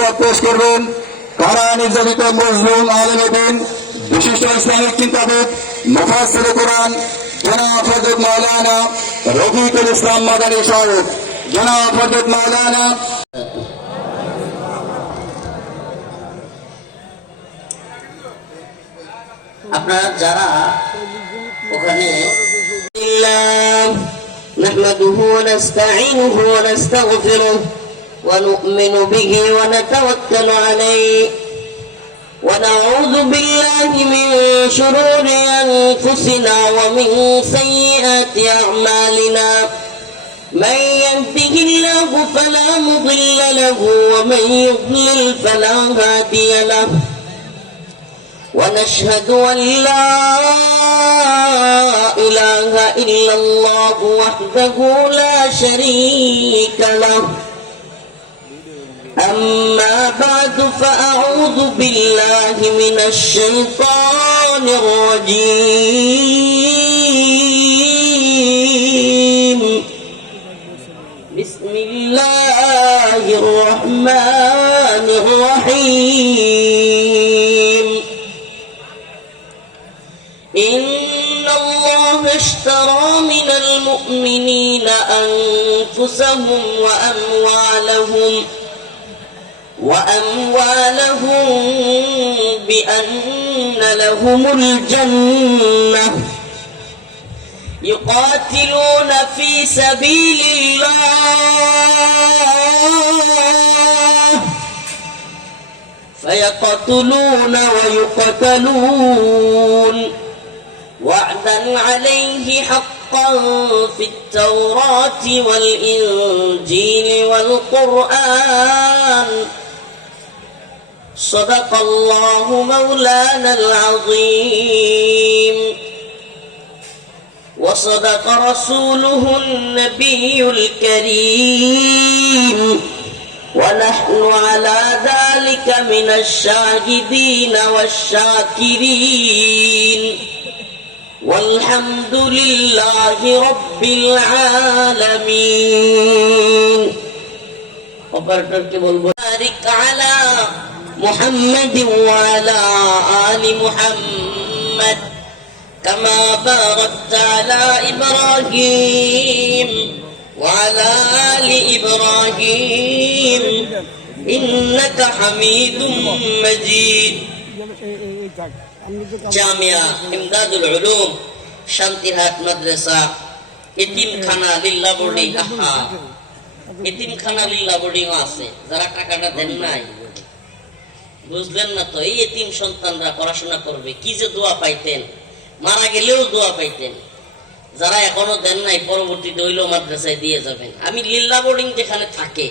নসিহত পেশ করবেন কারা নির্যাতিত মজলুম আলেম দিন বিশিষ্ট ইসলামিক চিন্তাবিদ মুফাসসির কোরআন জনাব হযরত মাওলানা রফিকুল ইসলাম মাদানী সাহেব, জনাব হযরত মাওলানা আপনারা যারা ওখানে نحمده ونستعينه ونستغفره ونؤمن به ونتوكل عليه ونعوذ بالله من شرور أنفسنا ومن سيئات أعمالنا من يهده الله فلا مضل له ومن يضلل فلا هادي له ونشهد أن لا إله إلا الله وحده لا شريك له أما بعد فأعوذ بالله من الشيطان الرجيم بسم الله الرحمن الرحيم إن الله اشترى من المؤمنين أنفسهم وأموالهم بأن لهم الجنة يقاتلون في سبيل الله فيقتلون ويقتلون وعدا عليه حقا في التوراة والإنجيل والقرآن صدق الله مولانا العظيم وصدق رسوله النبي الكريم ونحن على ذلك من الشاهدين والشاكرين والحمد لله رب العالمين وبارك على محمد وعلى آل محمد كما باركت على إبراهيم وعلى آل إبراهيم إنك حميد مجيد জামিয়া ইমদাদুল উলুম শান্তিরহাট মাদ্রাসা এতিমখানা লিল্লাহ বোর্ডিং এতিমখানা লিল্লাহ বোর্ডিং আছে যারা টাকাটা দেন নাই বুঝলেন না তো এই এতিম সন্তানরা পড়াশোনা করবে কি যে দোয়া পাইতেন মারা গেলেও দোয়া পাইতেন যারা এখনো দেন নাই পরবর্তীতে হইলেও মাদ্রাসায় দিয়ে যাবেন আমি লিল্লাহ বোর্ডিং যেখানে থাকে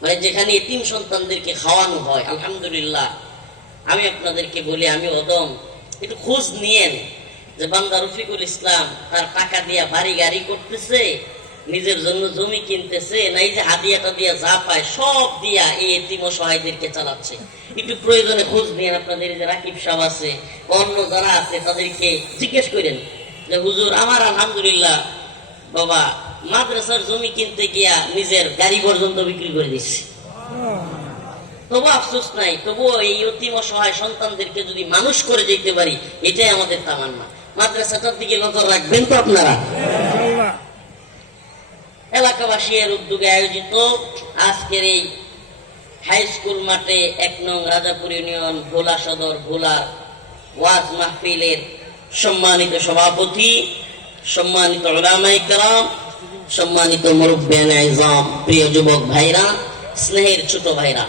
মানে যেখানে এতিম সন্তানদেরকে খাওয়ানো হয় আলহামদুলিল্লাহ আমি আপনাদেরকে বলি আমি ওদম একটু খোঁজ নিয়েন যে বান্দা রফিকুল ইসলাম তার টাকা দিয়া বাড়ি গাড়ি করতেছে নিজের জন্য জমি কিনতেছে না এই যে হাদিয়াটা দিয়া যা পায় সব দিয়া এই এতিম অসহায়দেরকে চালাচ্ছে একটু প্রয়োজনে খোঁজ নিয়েন আপনাদের যে রাকিব সাহেব আছে অন্য যারা আছে তাদেরকে জিজ্ঞেস করেন যে হুজুর আমার আলহামদুলিল্লাহ বাবা মাদ্রাসার জমি কিনতে গিয়া নিজের গাড়ি পর্যন্ত বিক্রি করে দিচ্ছে তবু আফসোস নাই তবুও এই অতিম অসহায় সন্তানদেরকে যদি মানুষ করে যেতে পারি এটাই আমাদের তামান্না মাদ্রাসাটার দিকে নজর রাখবেন তো আপনারা এলাকাবাসীর উদ্যোগে আয়োজিত আজকের এই হাই স্কুল মাঠে 1 নং রাজাপুর ইউনিয়ন ভোলা সদর ভোলার ওয়াজ মাহফিলের সম্মানিত সভাপতি সম্মানিত উলামায়ে কেরাম সম্মানিত মুরব্বিয়ানে ইজাম প্রিয় যুবক ভাইরা স্নেহের ছোট ভাইরা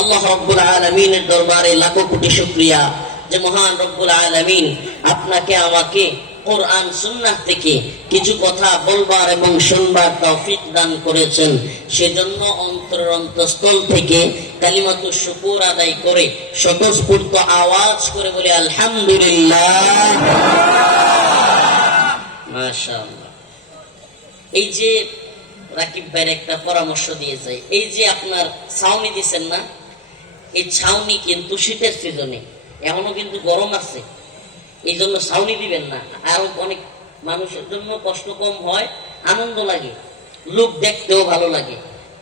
আল্লাহ রাব্বুল আলামিনের দরবারে লাখো কোটি শুকরিয়া যে মহান রব্বুল আলামিন আপনাকে আমাকে কোরআন সুন্নাহ থেকে কিছু কথা বলবার এবং শুনবার তৌফিক দান করেছেন সেজন্য অন্তরের অন্তঃস্থল থেকে কালিমাতুশ শুকর আদায় করে স্বতঃস্ফূর্ত আওয়াজ করে বলি আলহামদুলিল্লাহ মাশাআল্লাহ। এই যে রাকিব ভাইয়ের একটা পরামর্শ দিয়ে যায় এই যে আপনার ছাউনি দিচ্ছেন না এই ছাউনি কিন্তু শীতের সিজনে এখনো কিন্তু গরম আছে এই জন্য ছাউনি দিবেন না আরো অনেক মানুষের জন্য কষ্ট কম হয় আনন্দ লাগে লোক দেখতেও ভালো লাগে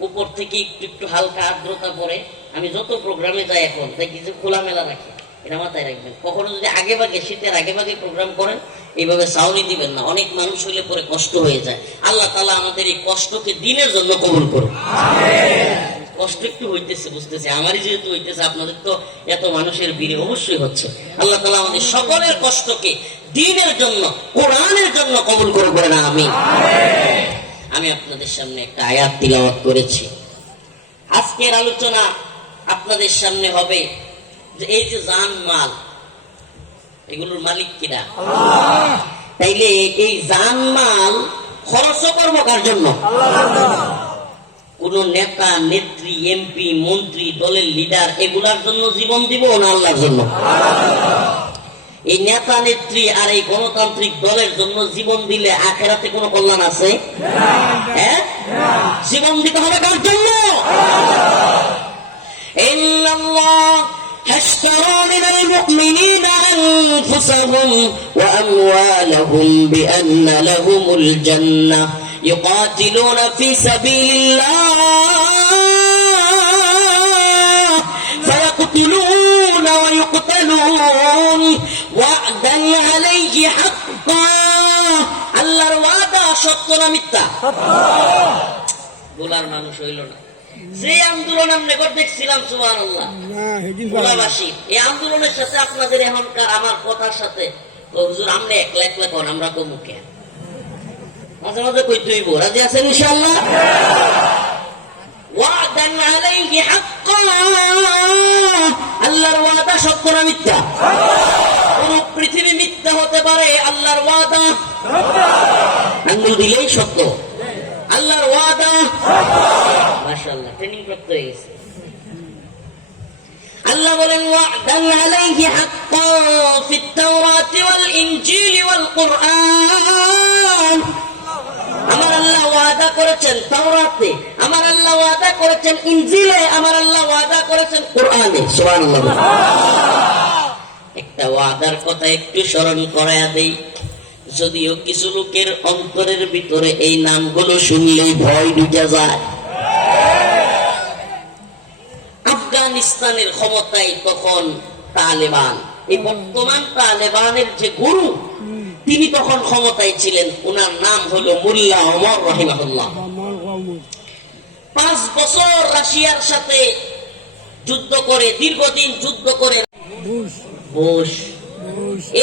উপর থেকে একটু একটু হালকা আর্দ্রতা পড়ে আমি যত প্রোগ্রামে যাই এখন দেখি যে খোলামেলা রাখি, এটা মাথায় রাখবেন। কখনো যদি আগে ভাগে শীতের আগে ভাগে প্রোগ্রাম করেন, এইভাবে সাউনি দিবেন না, অনেক মানুষ হইলে পরে কষ্ট হয়ে যায়। আল্লাহ তাআলা আমাদের এই কষ্টকে দিনের জন্য কবুল করুন। কষ্ট একটু হইতেছে বুঝতেছে, আমারই যেহেতু হইতেছে, আপনাদের তো এত মানুষের ভিড়ে অবশ্যই হচ্ছে। আল্লাহ তাআলা আমাদের সকলের কষ্টকে দ্বীনের জন্য, কোরআনের জন্য কবুল করে বলেন আমিন। আমি আপনাদের সামনে একটা আয়াত তিলাওয়াত করেছি। আজকের আলোচনা আপনাদের সামনে হবে যে এই যে জান মাল, এগুলোর মালিক কিনা? তাইলে এই জান মাল খরচ করবো কার জন্য? কোন নেতা নেত্রী, এমপি, মন্ত্রী, দলের লিডার এগুলার জন্য জীবন দিব না আল্লাহর জন্য? এই নেতা নেত্রী আর এই গণতান্ত্রিক দলের জন্য জীবন দিলে আখেরাতে কোনো কল্যাণ আছে? হ্যাঁ, জীবন দিতে হবে কার জন্য? ইন্নাল্লাহ اشترى من المؤمنين أنفسهم وأموالهم بأن لهم الجنة يقاتلون في سبيل الله فيقتلون ويقتلون وعدا عليه حقا আল্লাহর ওয়াদা সত্য না মিথ্যা? বলার মানুষ হইল না। যে আন্দোলন আমরা দেখছিলাম সুবহানাল্লাহ গোলাবাসী, এই আন্দোলনের সাথে আপনাদের এখনকার আমার কথার সাথে হুজুর আমরা একলা একলা কোন আমরা কমুকে মাঝে মাঝে কইতে হইব। রাজি আছেন ইনশাআল্লাহ? ওয়াদান আলাইহি হাক্কান, আল্লাহর ওয়াদা সত্য না মিথ্যা? কোন পৃথিবী মিথ্যা হতে পারে? আল্লাহর ওয়াদা আঙ্গুল দিলেই সত্য। আল্লাহর ওয়াদা মাশাআল্লাহ ট্রেনিং প্রাপ্ত হয়ে গেছে। আল্লাহ বলেন ওয়াদান আলাইহি হাক্কান ফিত তাওরাতি ওয়াল ইনজিল ওয়াল কুরআন, আমার আল্লাহ ওয়াদা করেছেন তাওরাতে, আমার আল্লাহ ওয়াদা করেছেন ইনজিলে, আমার আল্লাহ ওয়াদা করেছেন কুরআনে। সুবহানাল্লাহ। একটা ওয়াদার কথা একটু স্মরণ করায়া দেই, যদিও কিছু লোকের অন্তরের ভিতরে এই নামগুলো শুনলেই ভয় ঢুকে যায়। আফগানিস্তানের ক্ষমতায় তখন তালেবান, এই বর্তমান তালেবানের যে গুরু তিনি তখন ক্ষমতায় ছিলেন, ওনার নাম হলো মোল্লা ওমর রাহিমাহুল্লাহ। 5 বছর রাশিয়ার সাথে যুদ্ধ করে, দীর্ঘদিন যুদ্ধ করে বুশ,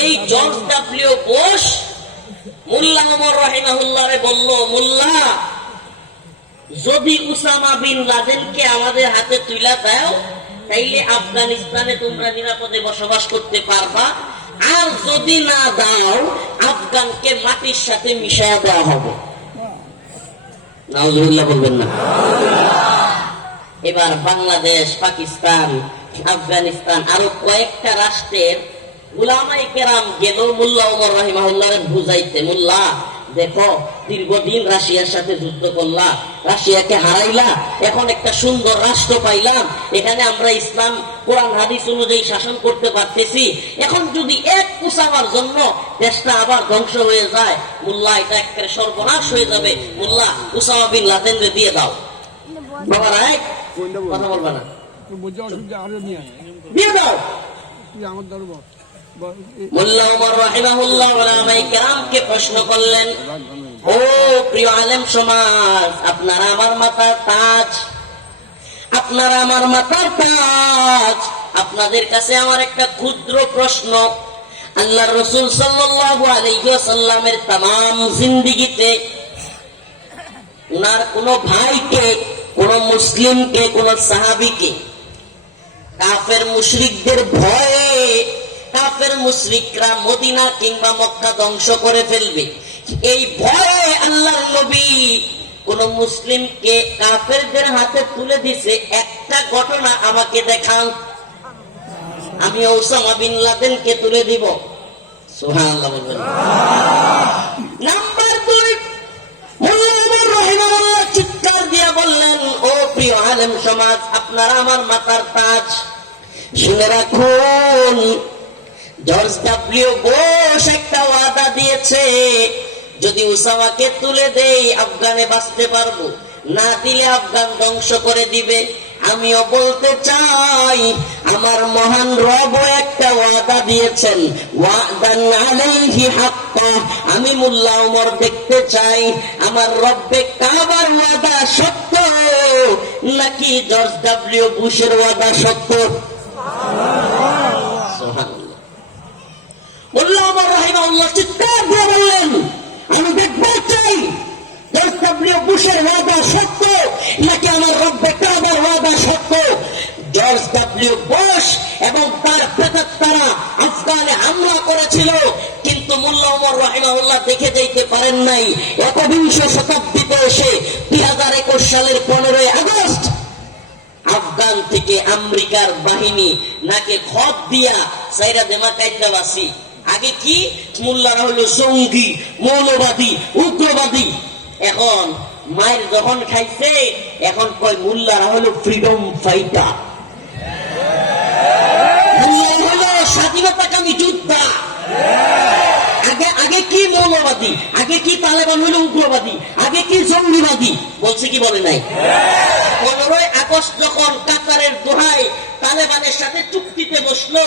এই জর্জ ডব্লিউ বুশ মোল্লা ওমর রাহিমাহুল্লাহরে বলল, মোল্লা যদি উসামা বিন লাদেনকে আমাদের হাতে তুইলা দাও তাইলে আফগানিস্তানে তোমরা নিরাপদে বসবাস করতে পারবা, আর যদি না দাও আফগানকে মাটির সাথে মিশায়া দেওয়া হবে। নাউজুবিল্লাহ বলবেন না? এবার বাংলাদেশ, পাকিস্তান, আফগানিস্তান আরো কয়েকটা রাষ্ট্রের উলামায়ে কেরাম গেল মোল্লা ওমর রাহিমাহুল্লাহরে বুঝাইতে, মোল্লা দেখো দীর্ঘদিন রাশিয়ার সাথে যুদ্ধ করলা, রাশিয়াকে হারাইলা, এখন একটা সুন্দর রাষ্ট্র পাইলাম, এখানে আমরা ইসলাম কোরআন হাদিস অনুযায়ী শাসন করতে পারতেছি, এখন যদি এক উসামার জন্য দেশটা আবার ধ্বংস হয়ে যায়, মোল্লা এটা একটা সর্বনাশ হয়ে যাবে, মোল্লা উসামা বিন লাদেনকে দিয়ে দাও। বাবা রায় কথা বলবা না, দিয়ে দাও। মোল্লা ওমর রাহিমাহুল্লাহ উলামায়ে কেরামকে প্রশ্ন করলেন, ও প্রিয় আলেম সমাজ, আপনারা আমার মাথার তাজ, আপনারা আমার মাথার তাজ, আপনাদের কাছে আমার একটা ক্ষুদ্র প্রশ্ন। আল্লাহর রাসূল সাল্লাল্লাহু আলাইহি ওয়াসাল্লামের তামাম জিন্দেগিতে উনার কোন ভাইকে, কোন মুসলিমকে, কোন সাহাবীকে কাফের মুশরিকদের ভয়ে, কাফের মুশরিকরা মদিনা কিংবা মক্কা ধ্বংস করে ফেলবে, এই ভয়ে আল্লাহর নবী কোন মুসলিমকে কাফেরদের হাতে তুলে দিছে? একটা ঘটনা আমাকে দেখান, আমি ওসামা বিন লাদেনকে তুলে দিব। সুবহানাল্লাহ বলবেন। নাম্বার 2, মোল্লা ওমর রাহিমাহুল্লাহ চিৎকার দিয়ে বললেন, ও প্রিয় আলেম সমাজ, আপনারা আমার মাথার তাজ, শুনে রাখুন, জর্জ ডব্লিউ বুশ একটা ওয়াদা দিয়েছে, যদি উসামাকে তুলে দেই আফগানে বাঁচতে পারবো, না দিলে আফগান ধ্বংস করে দিবে। আমিও বলতে চাই আমার মহান রব একটা ওয়াদা দিয়েছেন, ওয়াদান আলাইহি হাক্কা। আমি মোল্লা ওমর দেখতে চাই আমার রব্বে কাবার ওয়াদা সত্য নাকি জর্জ ডব্লিউ বুশের ওয়াদা সত্য। সুবহানাল্লাহ। মোল্লা ওমর রাহিমাহুল্লাহ চিৎকার দিয়ে বললেন, আমি দেখতে চাই জর্জ ডব্লিউ বুশের ওয়াদা সত্য নাকি আমার রব্বে কাবার ওয়াদা সত্য। জর্জ ডব্লিউ বুশ এবং তার প্রেতাত্মারা আফগানে হামলা করেছিল, কিন্তু মোল্লা ওমর রাহিমাহুল্লাহ দেখে যেতে পারেন নাই। একবিংশ শতাব্দীতে এসে 2021 সালের 15ই আগস্ট আফগান থেকে আমেরিকার বাহিনী নাকে খত দিয়া সাইরা দেমা কাইদাবাসী। আগে কি মোল্লারা হলো জঙ্গি, মৌলবাদী, উগ্রবাদী। এখন মায়ের যখন খাইছে এখন কয় মোল্লারা হলো ফ্রিডম ফাইটার, হলো স্বাধীনতাকামী যোদ্ধা। আগে কি মৌলবাদী, আগে কি তালেবান হলো উগ্রবাদী, আগে কি জঙ্গিবাদী বলছে কি বলে নাই। 15ই আগস্ট যখন কাতারের দোহায় তালেবানের সাথে চুক্তিতে বসলো,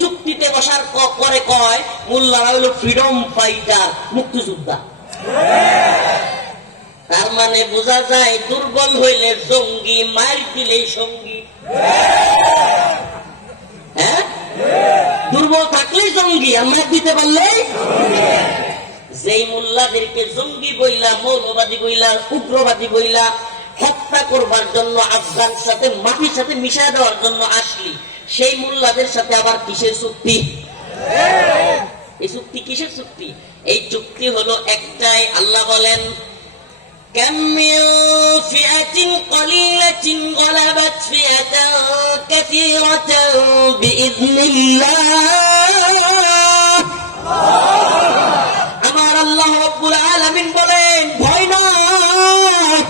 চুক্তিতে বসার পরে কয় মোল্লারা হলো ফ্রিডম ফাইটার, মুক্তিযোদ্ধা। তার মানে বোঝা যায় দুর্বল হইলে জঙ্গি, মার দিলেই সঙ্গী। হ্যাঁ, দুর্বল থাকলেই জঙ্গি, আর মার দিতে পারলে। যেই মোল্লাদেরকে জঙ্গি বইলা, মৌলবাদী বইলা, উগ্রবাদী বইলা হত্যা করবার জন্য আফগান সাথে মাটির সাথে মিশায় দেওয়ার জন্য আসলি, সেই মোল্লাদের সাথে আবার কিসের চুক্তি? এই চুক্তি কিসের চুক্তি? এই চুক্তি হলো একটাই। আল্লাহ বলেন, كم من فئة قليلة غلبت فئة كثيرة بإذن الله। আমার আল্লাহ রাব্বুল আলামিন বলেন, ভয় নাই।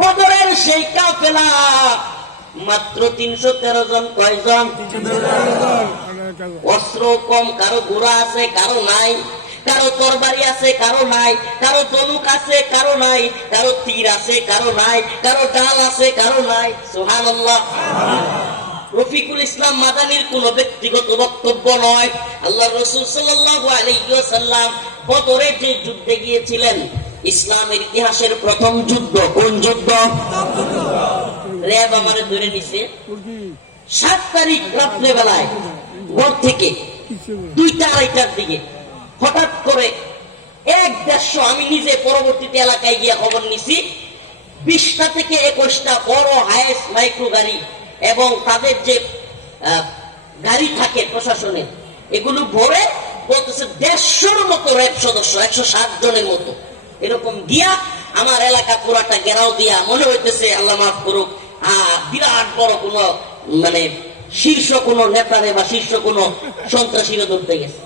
বদরের সেই কাফেলা মাত্র 313 জন। কয়জন? অস্ত্র কম, কারো ঘোড়া আছে কারো নাই, কারো তরবারি আছে কারো নাই, কারো ধনুক আছে কারো নাই, কারো তীর আছে কারো নাই, কারো ডাল আছে কারো নাই। সুবহানাল্লাহ। রফিকুল ইসলাম মাদানির কোন ব্যক্তিগত বক্তব্য নয়। আল্লাহ রাসূল সাল্লাল্লাহু আলাইহি ওয়াসাল্লাম বদরে যে যুদ্ধে গিয়েছিলেন, ইসলামের ইতিহাসের প্রথম যুদ্ধ। কোন যুদ্ধ? র্যাব আমারে ধরে নিছে 7 তারিখ রাত্রে বেলায় ঘর থেকে 2টা-2:30টার দিকে হঠাৎ করে 1-150, আমি নিজে পরবর্তীতে এলাকায় গিয়ে খবর নিছি, 20টা থেকে 21টা বড় হায়েস্ট মাইক্রো গাড়ি এবং তাদের যে গাড়ি থাকে প্রশাসনের, এগুলো ভরে বলতেছে 150-র মতো র্যাব সদস্য, 160 জনের মতো এরকম দিয়া আমার এলাকা পুরাটা ঘেরাও দিয়া, মনে হইতেছে আল্লাহ মাফ করুক বিরাট বড় কোন মানে শীর্ষ কোন নেতারে বা শীর্ষ কোন সন্ত্রাসীরা ধরতে গেছে।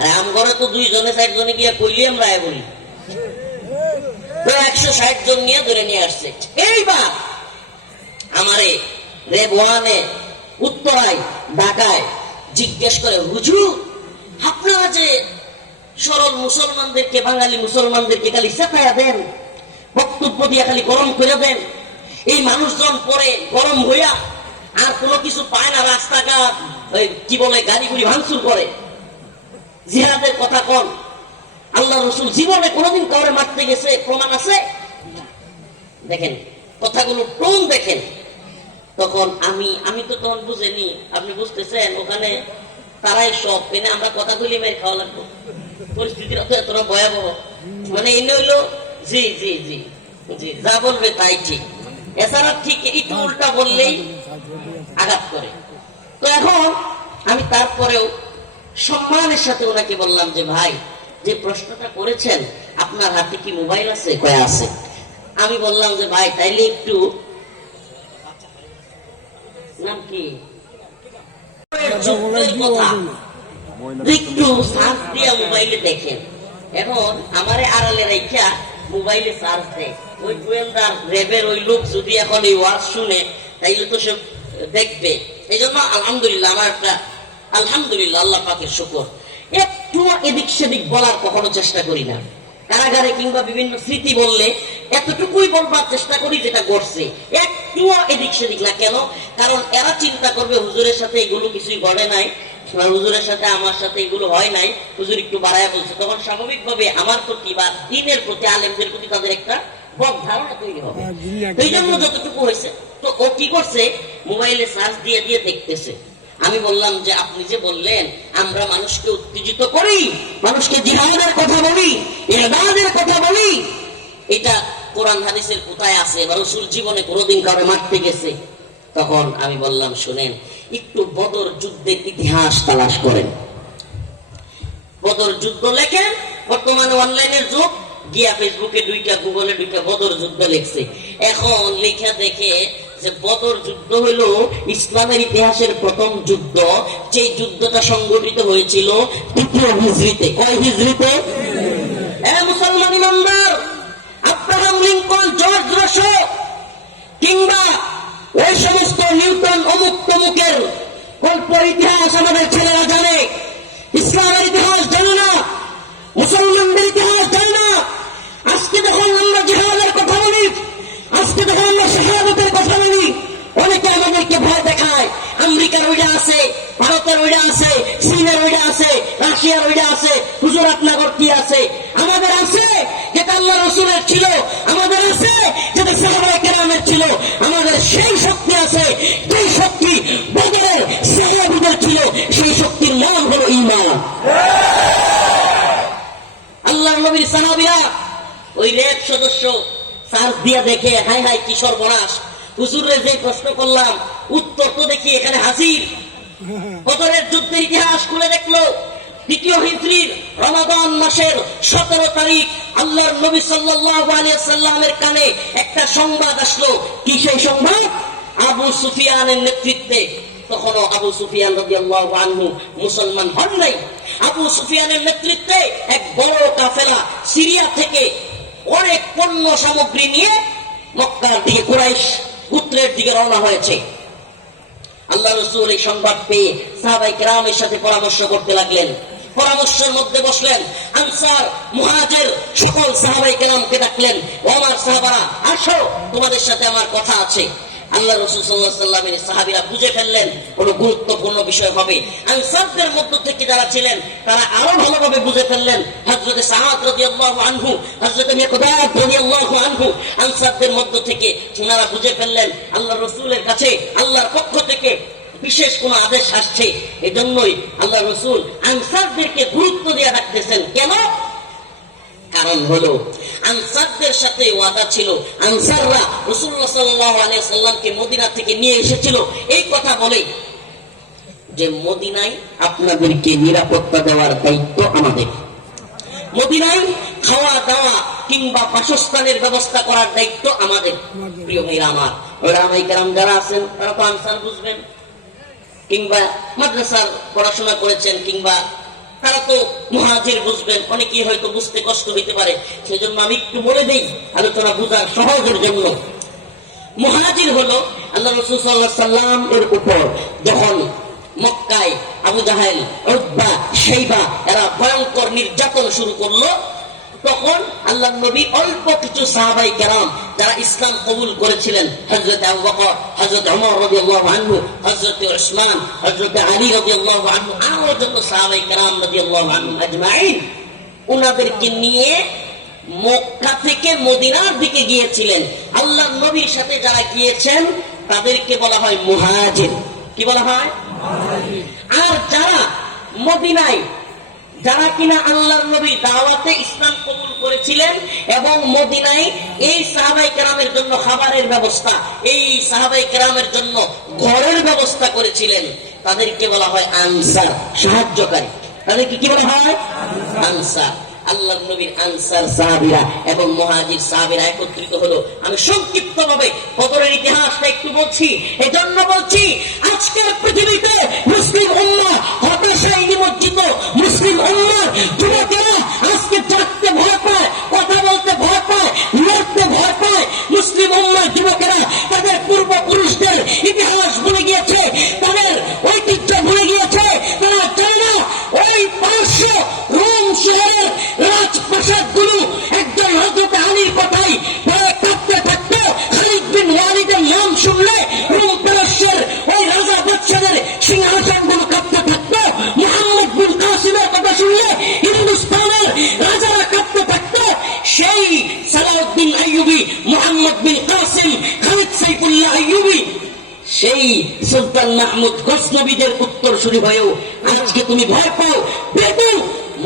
আর আমগরে তো 2 জনে 4 জনে গিয়া কইলি আমরা বলি, 160 জন নিয়ে ধরে নিয়ে আসছে। এইবার আমারে রেব 1-এ উত্তরায় ঢাকায় জিজ্ঞেস করে, হুজুর আপনারা যে সরল মুসলমানদেরকে, বাঙালি মুসলমানদেরকে খালি চেপায়া দেন, বক্তব্য দিয়ে খালি গরম করে দেন, এই মানুষজন পরে গরম হইয়া আর কোনো কিছু পায় না, রাস্তাঘাট কি বলে গাড়িগুলি ভাঙচুর করে, জিহাদের কথা কোন? আল্লাহ রাসূল জীবনে কোনদিন কাউরে মারতে গেছে প্রমাণ আছে? দেখেন কথাগুলো টোন দেখেন। তখন আমি তো তখন বুঝেনি, আপনি বুঝতেছেন, ওখানে তারাই সব এনে আমরা কথা বলি মেরে খাওয়া লাগবো, পরিস্থিতির এতটা ভয়াবহ। মানে এনে হইলো জি জি জি জি যা বলবে তাই ঠিক, এছাড়া ঠিক একটু উল্টা বললেই আঘাত করে। তো এখন আমি তারপরেও সম্মানের সাথে ওনাকে বললাম যে ভাই, যে প্রশ্নটা করেছেন আপনার হাতে কি মোবাইল আছে? কয় আছে। আমি বললাম যে ভাই তাইলে একটু নাম কি একটু সার্চ দিয়া মোবাইলে দেখেন। এখন আমারে আড়ালে রাইখা মোবাইলে সার্চ দেয়, ওই গোয়েন্দার র্যাবের ওই লোক যদি এখন এই ওয়াজ শুনে তাইলে তো সে দেখবে। এই জন্য আলহামদুলিল্লাহ, আমার একটা আলহামদুলিল্লাহ, আল্লাহ পাকের শুকর, একটু এদিক সেদিক বলার কখনো চেষ্টা করি না। কারাগারে কিংবা বিভিন্ন স্মৃতি বললে এতটুকুই বলবার চেষ্টা করি যেটা করছে, একটুও এদিক সেদিক না। কেন? কারণ এরা চিন্তা করবে হুজুরের সাথে এগুলো কিছুই ঘটে নাই, হুজুরের সাথে আমার সাথে এগুলো হয় নাই, হুজুর একটু বাড়ায় বলছে, তখন স্বাভাবিকভাবে আমার প্রতি বা দিনের প্রতি, আলেমদের প্রতি তাদের একটা বদ ধারণা তৈরি হবে। এই জন্য যতটুকু হয়েছে, তো ও কি করছে, মোবাইলে সার্চ দিয়ে দিয়ে দেখতেছে। আমি বললাম যে আপনি যে বললেন আমরা মানুষকে উত্তেজিত করি, মানুষকে জিহাদের কথা বলি, ইরদাদের কথা বলি, এটা কোরআন হাদিসের কোথায় আছে বা রাসূল জীবনে কোনোদিন কাউকে মারতে গেছে? তখন আমি বললাম শুনেন, একটু বদর যুদ্ধের ইতিহাস তালাশ করেন, বদর যুদ্ধ লেখেন। বর্তমানে অনলাইনের যুগ, গিয়া ফেসবুকে দুইটা, গুগলে দুইটা বদর যুদ্ধ লিখছে। এখন লেখা দেখে যে বদর যুদ্ধ হলো ইসলামের ইতিহাসের প্রথম যুদ্ধ, যে যুদ্ধটা সংগঠিত হয়েছিল 2য় হিজরিতে। কয় হিজরিতে? মুসলমান ইমানদার, আব্রাহাম লিঙ্কন, জর্জ রসো কিংবা ওই সমস্ত নিউটন অমুক তমুকের গল্প ইতিহাস আমাদের ছেলেরা জানে, ইসলামের ইতিহাস জানে না, মুসলমানদের ইতিহাস জানে না। আজকে যখন আমরা জিহাদের কথা বলি, আজকে যখন আমরা শাহাদাতের কথা বলি, অনেকে আমাদেরকে ভয় দেখায়। আমেরিকার ওইটা আছে, ভারতের ওইটা আছে, চীনের ওইটা আছে, রাশিয়ার ওইটা আছে, হুজুর আপনার কি আছে? আমাদের আছে যেটা আল্লাহ রাসূলের ছিল, আমাদের আছে যেটা সাহাবায়ে কেরামের ছিল, আমাদের সেই শক্তি আছে যেই শক্তি বদরের সাহাবীদের ছিল। সেই শক্তির নাম হলো ঈমান। আল্লাহর নবীর সাহাবীরা ওই রেড সদস্য সার্চ দিয়া দেখে, হাই হাই কি সর্বনাশ, হুজুরের যে প্রশ্ন করলাম উত্তর তো দেখি এখানে হাজির। বদরের যুদ্ধের ইতিহাস খুলে দেখলো 2য় হিজরির রমাদান মাসের 17 তারিখ আল্লাহর নবী সাল্লাল্লাহু আলাইহি সাল্লামের কানে একটা সংবাদ আসলো। কি সেই সংবাদ? আবু সুফিয়ানের নেতৃত্বে, তখনও আবু সুফিয়ান রাদিয়াল্লাহু আনহু মুসলমান হন নাই, আবু সুফিয়ানের নেতৃত্বে এক বড় কাফেলা সিরিয়া থেকে অনেক পণ্য সামগ্রী নিয়ে মক্কার দিকে, কুরাইশ গোত্রের দিকে রওনা হয়েছে। আল্লাহ রাসূল এই সংবাদ পেয়ে সাহাবায়ে কেরামের সাথে পরামর্শ করতে লাগলেন। পরামর্শের মধ্যে বসলেন, আনসার মুহাজির সকল সাহাবায়ে কেরামকে ডাকলেন, ও আমার সাহাবারা আসো, তোমাদের সাথে আমার কথা আছে। আল্লাহ রাসূল সাল্লাল্লাহু আলাইহি ওয়াসাল্লামের সাহাবীরা বুঝে ফেললেন কোনো গুরুত্বপূর্ণ বিষয় হবে। আনসারদের মধ্য থেকে যারা ছিলেন তারা আরো ভালোভাবে বুঝে ফেললেন। হযরত সাআদ রাদিয়াল্লাহু আনহু, হযরত মিকদাদ রাদিয়াল্লাহু আনহু, আনসারদের মধ্য থেকে ওনারা বুঝে ফেললেন আল্লাহ রাসূলের কাছে আল্লাহর পক্ষ থেকে বিশেষ কোনো আদেশ আসছে। এজন্যই আল্লাহ রাসূল আনসারদেরকে গুরুত্ব দিয়ে ডাকতেছেন। কেন? কারণ হলো আনসারদের সাথে ওয়াদা ছিল, আনসাররা রাসূলুল্লাহ সাল্লাল্লাহু আলাইহি ওয়াসাল্লামকে মদিনা থেকে নিয়ে এসেছিল এই কথা বলে যে মদিনায় আপনাদেরকে নিরাপত্তা দেওয়ার দায়িত্ব আমাদের, মদিনায় খাওয়া দাওয়া কিংবা বাসস্থানের ব্যবস্থা করার দায়িত্ব আমাদের। প্রিয় ভাইরা আমার, ওলামায়ে কেরাম যারা আছেন তারা তো আনসার বুঝবেন, কিংবা মাদ্রাসার পড়াশোনা করেছেন, কিংবা তারা তো মুহাজির বুঝবেন। অনেকেই হয়তো বুঝতে কষ্ট হইতে পারে, সেজন্য আমি একটু বলে দেই আলোচনা বুঝার সহজের জন্য। মুহাজির হলো আল্লাহ রাসূল সাল্লাল্লাহু আলাইহি সাল্লাম এর উপর যখন মক্কায় আবু জাহেল, উতবা, শাইবা এরা ভয়ঙ্কর নির্যাতন শুরু করলো, তখন আল্লাহর নবী অল্প কিছু সাহাবায়ে কেরাম যারা ইসলাম কবুল করেছিলেন, হযরত আবু বকর, হযরত ওমর রাদিয়াল্লাহু আনহু, হযরত উসমান, হযরত আলী রাদিয়াল্লাহু আনহু, আরো যত সাহাবায়ে কেরাম রাদিয়াল্লাহু আনহুম আজমাইন, ওনাদেরকে নিয়ে মক্কা থেকে মদিনার দিকে গিয়েছিলেন। আল্লাহর নবীর সাথে যারা গিয়েছেন তাদেরকে বলা হয় মুহাজির। কি বলা হয়? আর যারা মদিনায়, যারা কিনা আল্লাহর নবী দাওয়াতে ইসলাম কবুল করেছিলেন এবং মদিনায় এই সাহাবায়ে কেরামের জন্য খাবারের ব্যবস্থা, এই সাহাবায়ে কেরামের জন্য ঘরের ব্যবস্থা করেছিলেন, তাদেরকে বলা হয় আনসার, সাহায্যকারী। তাদেরকে কি বলা হয়? আনসার। আল্লাহর নবীর আনসার সাহাবীরা এবং মুহাজির সাহাবীরা একত্রিত হলো। আমি সংক্ষিপ্ত ভাবে বদরের ইতিহাসটা একটু বলছি, এজন্য বলছি আজকের পৃথিবীতে মুসলিম উম্মাহ হতাশায় নিমজ্জিত, মুসলিম উম্মাহ যুবকেরা আজকে জাগতে ভয় পায়, কথা বলতে ভয় পায়, লড়তে ভয় পায়। মুসলিম উম্মাহ যুবকেরা তাদের পূর্বপুরুষদের ইতিহাস ভুলে গিয়েছে, তাদের ঐতিহ্য ভুলে গিয়েছে। তারা জানে না ওই পারস্য রোম শহরের রাজপ্রাসাদগুলো সুলতান মাহমুদ গজনবীদের উত্তরসূরি হয়েও আজকে তুমি ভয় পাও। কিন্তু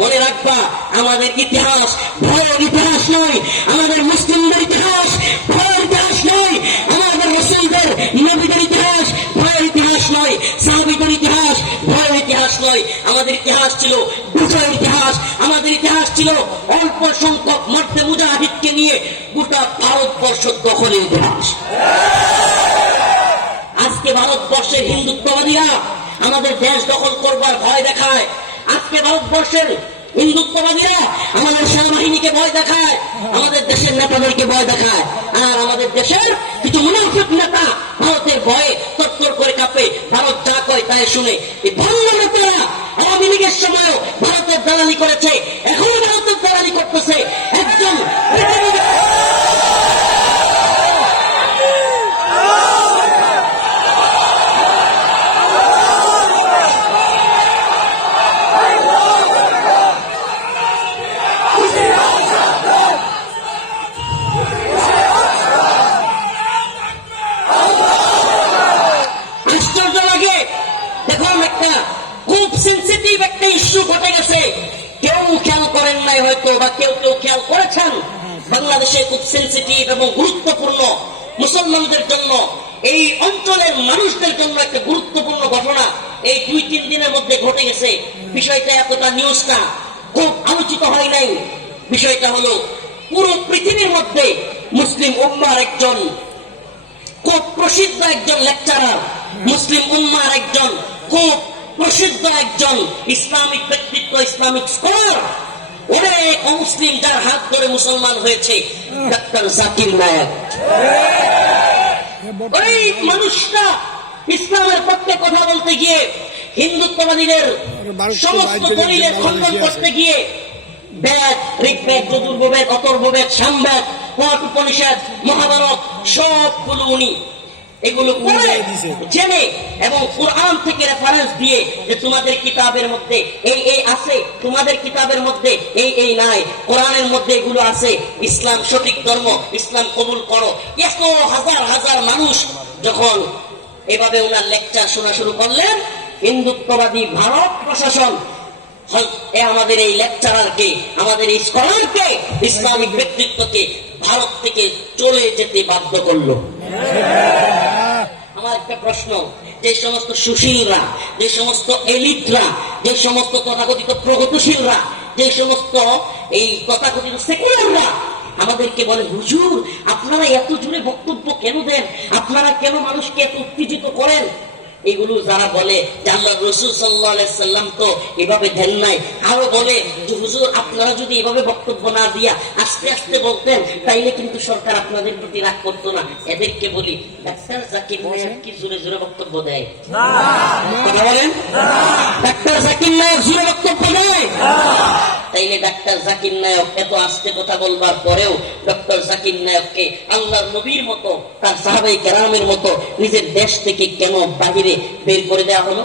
মনে রাখবা, আমাদের ইতিহাস ভয়ের ইতিহাস নয়, আমাদের মুসলিমদের ইতিহাস ভয়ের ইতিহাস নয়, আমাদের মুসলিমদের নবীদের ইতিহাস ভয়ের ইতিহাস নয়, সাহাবীদের ইতিহাস ভয়ের ইতিহাস নয়। আমাদের ইতিহাস ছিল বিজয়ের ইতিহাস। আমাদের ইতিহাস ছিল অল্প সংখ্যক মর্দে মুজাহিদকে নিয়ে গোটা ভারতবর্ষ দখলের ইতিহাস। আজকে ভারতবর্ষের হিন্দুত্ববাদীরা আমাদের দেশ দখল করবার ভয় দেখায়। আজকে ভারতবর্ষের হিন্দুত্ববাদীরা আমাদের সেনাবাহিনীকে ভয় দেখায়, আমাদের দেশের নেতাদেরকে ভয় দেখায়। আর আমাদের দেশের কিছু মুনাফিক নেতা ভারতের ভয়ে তত্তর করে কাঁপে, ভারত যা কয় তাই শুনে। এই ভণ্ড নেতারা আওয়ামী লীগের সময়ও ভারতের দালালি করেছে, এখনো ভারতের দালালি করতেছে। একজন সেন্সিটিভ একটা ইস্যু ঘটে গেছে, কেউ খেয়াল করেন নাই হয়তো, বা কেউ কেউ খেয়াল করেছেন। বাংলাদেশে খুব সেন্সিটিভ এবং গুরুত্বপূর্ণ, মুসলমানদের জন্য, এই অঞ্চলের মানুষদের জন্য একটা গুরুত্বপূর্ণ ঘটনা এই 2-3 দিনের মধ্যে ঘটে গেছে। বিষয়টা এতটা নিউজটা খুব আলোচিত হয় নাই। বিষয়টা হলো, পুরো পৃথিবীর মধ্যে মুসলিম উম্মার একজন খুব প্রসিদ্ধ একজন লেকচারার, মুসলিম উম্মার একজন খুব প্রসিদ্ধ একজন ইসলামিক ব্যক্তিত্ব, ইসলামিক স্কলার, অনেক অমুসলিম যার হাত ধরে মুসলমান হয়েছে, ডক্টর জাকির নায়েক। ওই মানুষটা ইসলামের পক্ষে কথা বলতে গিয়ে, হিন্দুত্ববাদীদের সমস্ত দলিলের খণ্ডন করতে গিয়ে বেদ, ঋগ্বেদ, যজুর্বেদ, অথর্ববেদ, সামবেদ, পাঠ, উপনিষদ, মহাভারত সবগুলো উনি এগুলো পড়ে জেনে এবং কুরআন থেকে রেফারেন্স দিয়ে যে তোমাদের কিতাবের মধ্যে এই এই আছে, তোমাদের কিতাবের মধ্যে এই এই নাই, কোরআনের মধ্যে এগুলো আছে, ইসলাম সঠিক ধর্ম, ইসলাম কবুল করো। এত হাজার হাজার মানুষ যখন এভাবে ওনার লেকচার শোনা শুরু করলেন, হিন্দুত্ববাদী ভারত প্রশাসন আমাদের এই লেকচারারকে, আমাদের এই স্কলারকে, ইসলামিক ব্যক্তিত্বকে ভারত থেকে চলে যেতে বাধ্য করলো। আমার একটা প্রশ্ন, যে সমস্ত সুশীলরা, যে সমস্ত এলিটরা, যে সমস্ত তথাকথিত প্রগতিশীলরা, যে সমস্ত এই তথাকথিত সেকুলাররা আমাদেরকে বলে, হুজুর আপনারা এত জোরে বক্তব্য কেন দেন, আপনারা কেন মানুষকে এত উত্তেজিত করেন, এগুলো যারা বলে যে আল্লাহ রাসূল সাল্লাল্লাহু আলাইহি সাল্লাম তো এভাবে দেন নাই, আরো বলে যে হুজুর আপনারা যদি এভাবে বক্তব্য না দিয়া আস্তে আস্তে বলতেন তাইলে কিন্তু সরকার আপনাদের প্রতি রাগ করতো না। এদেরকে বলি, ডাক্তার জাকির নায়েক কি জোরে জোরে বক্তব্য দেয়? না। কথা বলেন, ডাক্তার জাকির নায়েক জোরে বক্তব্য দেয়? তাইলে ডাক্তার জাকির নায়েক এত আস্তে কথা বলবার পরেও ডক্টর জাকির নায়েককে আল্লাহর নবীর মতো, তার সাহাবায়ে কেরামের মতো নিজের দেশ থেকে কেন বাহিরে বের করে দেওয়া হলো?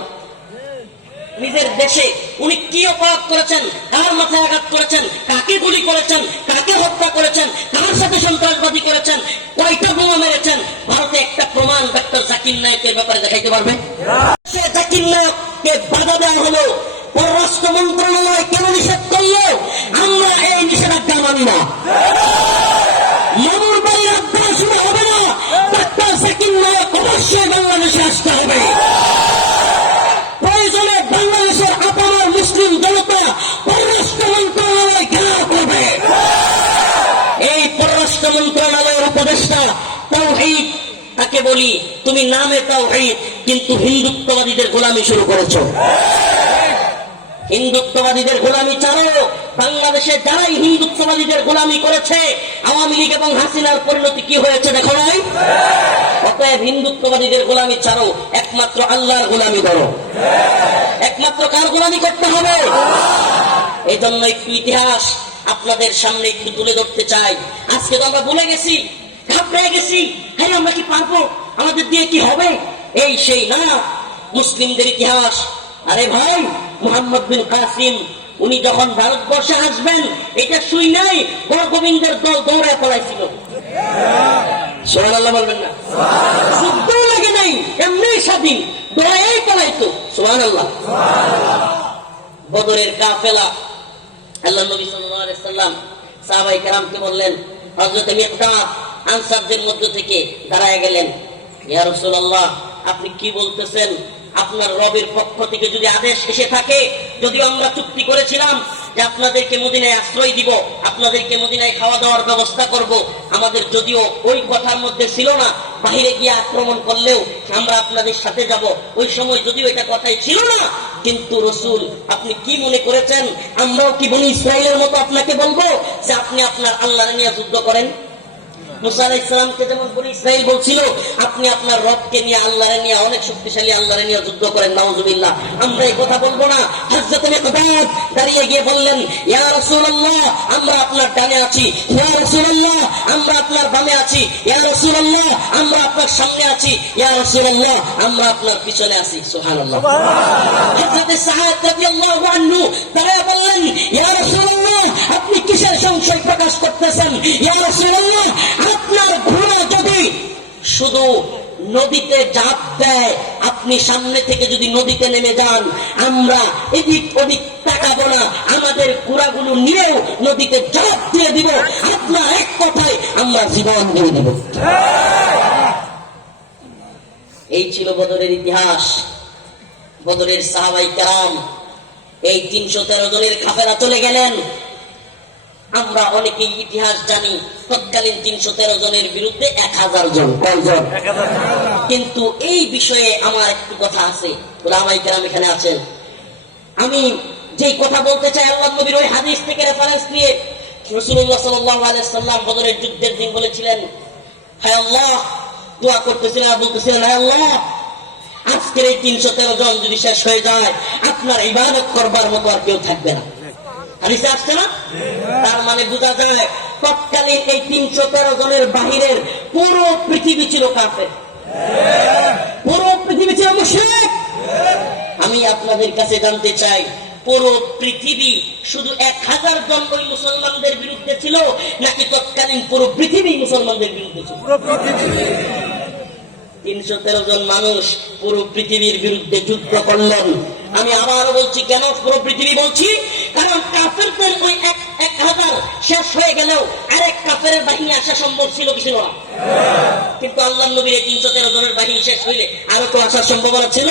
নিজের দেশে উনি কি অপরাধ করেছেন, কার মাথায় আঘাত করেছেন, কাকে গুলি করেছেন, কাকে হত্যা করেছেন, কার সাথে সন্ত্রাসবাদী করেছেন, কয়টা বোমা মেরেছেন, ভারতে একটা প্রমাণ ডক্টর জাকির নায়েকের ব্যাপারে দেখাইতে পারবে? জাকির নায়েককে বাধা দেওয়া হলো, পররাষ্ট্র মন্ত্রণালয় কেন নিষেধ করলো? আমরা এই নিষেধাজ্ঞা মানি না। মামুর বাড়ির আড্ডা শুরু হবে না, ডাক্তার জাকির নায়েক অবশ্যই বাংলাদেশে আসতে হবে। প্রয়োজনে বাংলাদেশের আপামর মুসলিম জনতা পররাষ্ট্র মন্ত্রণালয় ঘেরাও করবে। এই পররাষ্ট্র মন্ত্রণালয়ের উপদেষ্টা তাওহীদ, তাকে বলি তুমি নামে তাওহীদ কিন্তু হিন্দুত্ববাদীদের গোলামি শুরু করেছো। হিন্দুত্ববাদীদের গোলামি ছাড়ো। বাংলাদেশে যারাই হিন্দুত্ববাদীদের গোলামি করেছে, আওয়ামী লীগ এবং হাসিনার পরিণতি কি হয়েছে দেখো নাই? অতএব হিন্দুত্ববাদীদের গোলামি ছাড়ো, একমাত্র আল্লাহর গোলামি করো। একমাত্র কার গোলামি করতে হবে? এই জন্য একটু ইতিহাস আপনাদের সামনে একটু তুলে ধরতে চাই। আজকে তো আমরা ভুলে গেছি, ঘাবড়ে গেছি, হ্যাঁ আমরা কি পারবো, আমাদের দিয়ে কি হবে, এই সেই না। মুসলিমদের ইতিহাস, আরে ভাই মুহাম্মদ বিন কাসিম উনি যখন ভারতবর্ষে আসবেন এটা শুই নাই, গোবিন্দের দল দৌড়ে পলাইছিল। সুবহানাল্লাহ বলবেন না? যুদ্ধ লাগে নাই, এমনি স্বাধীন, দোয়াই পালাইতো। সুবহানাল্লাহ। বদরের কাফেলা, আল্লাহ নবী সাল্লাল্লাহু আলাইহি সাল্লাম সাহাবায়ে কেরামকে বললেন, হযরত মিকদাদ আনসারদের মধ্য থেকে দাঁড়ায় গেলেন, ইয়া রাসূলুল্লাহ, আপনি কি বলতেছেন? আপনার রবের পক্ষ থেকে যদি আদেশ এসে থাকে, যদিও আমরা চুক্তি করেছিলাম যে আপনাদেরকে মদিনায় আশ্রয় দিব, আপনাদেরকে মদিনায় খাওয়া দাওয়ার ব্যবস্থা করব, আমাদের যদিও ওই কথার মধ্যে ছিল না বাহিরে গিয়ে আক্রমণ করলেও আমরা আপনাদের সাথে যাব, ওই সময় যদিও এটা কথাই ছিল না, কিন্তু রাসূল আপনি কি মনে করেছেন আমরাও কি বনি ইসরাইলের মতো আপনাকে বলবো যে আপনি আপনার আল্লাহর নিয়ে যুদ্ধ করেন? মুসা আলাইহিস সালামকে যেমন বনি ইসরাইল বলছিল আপনি আপনার রবকে নিয়ে, আল্লাহরে নিয়ে, অনেক শক্তিশালী আল্লাহরে নিয়ে যুদ্ধ করেন, নাউজুবিল্লাহ। আমরা এই কথা বলবো না। হযরত মিকদাদ দাঁড়িয়ে গিয়ে বললেন, ইয়া রাসূলুল্লাহ, আমরা আপনার ডানে আছি, ইয়া রাসূলুল্লাহ, আমরা আপনার বামে আছি, ইয়া রাসূলুল্লাহ, আমরা আপনার সামনে আছি, ইয়া রাসূলুল্লাহ, আমরা আপনার পিছনে আছি। সুবহানাল্লাহ। হযরত সাআদ রাদিয়াল্লাহু আনহু দাঁড়িয়ে বললেন, ইয়া রাসূলুল্লাহ, আপনি কিসের সংশয় প্রকাশ করতেছেন? ইয়া রাসূলুল্লাহ, আপনার ঘোড়া যদি শুধু নদীতে ঝাঁপ দেয়, আপনি সামনে থেকে যদি নদীতে নেমে যান, আমরা এদিক ওদিক তাকাবো না, আমাদের ঘোড়াগুলো নিয়েও নদীতে ঝাঁপ দিয়ে দিব, আপনার এক কথায় আমরা জীবন দিয়ে দেব। এই ছিল বদরের ইতিহাস। বদরের সাহাবায়ে কেরাম এই ৩১৩ জনের কাফেলা চলে গেলেন। আমরা অনেকেই ইতিহাস জানি তৎকালীন ৩১৩ জনের বিরুদ্ধে ১০০০ জন। কয়জন? কিন্তু এই বিষয়ে আমার একটু কথা আছে। উলামায়ে কেরাম এখানে আছেন, আমি যেই কথা বলতে চাই আল্লাহর নবীর ওই হাদিস থেকে রেফারেন্স নিয়ে। রাসূলুল্লাহ সাল্লাল্লাহু আলাইহি ওয়াসাল্লাম বদরের যুদ্ধের দিন বলেছিলেন, হায় আল্লাহ, দোয়া করতেছিলেন আর বলতেছিলেন, হায় আল্লাহ, আজকের এই ৩১৩ জন যদি শেষ হয়ে যায়, আপনার ইবাদত করবার মতো আর কেউ থাকবে না। হাদিসে আসছে না? তার মানে বোঝা যায় তৎকালীন এই ৩১৩ জনের বাহিরের পুরো পৃথিবী ছিল কাফের, পুরো পৃথিবী ছিল মুশরিক। আমি আপনাদের কাছে জানতে চাই, পুরো পৃথিবী শুধু ১০০০ জন ওই মুসলমানদের বিরুদ্ধে ছিল, নাকি তৎকালীন পুরো পৃথিবী মুসলমানদের বিরুদ্ধে ছিল? ৩১৩ জন মানুষ পুরো পৃথিবীর বিরুদ্ধে যুদ্ধ করলেন। আমি আবারও বলছি, কেন পুরো পৃথিবী বলছি? কারণ কাফেরদের ওই ১০০০ শেষ হয়ে গেলেও আরেক কাফের বাহিনী আসা সম্ভব ছিল কি ছিল না? কিন্তু আল্লাহর নবীর ৩১৩ জনের বাহিনী শেষ হইলে আরো তো আসার সম্ভাবনা ছিল।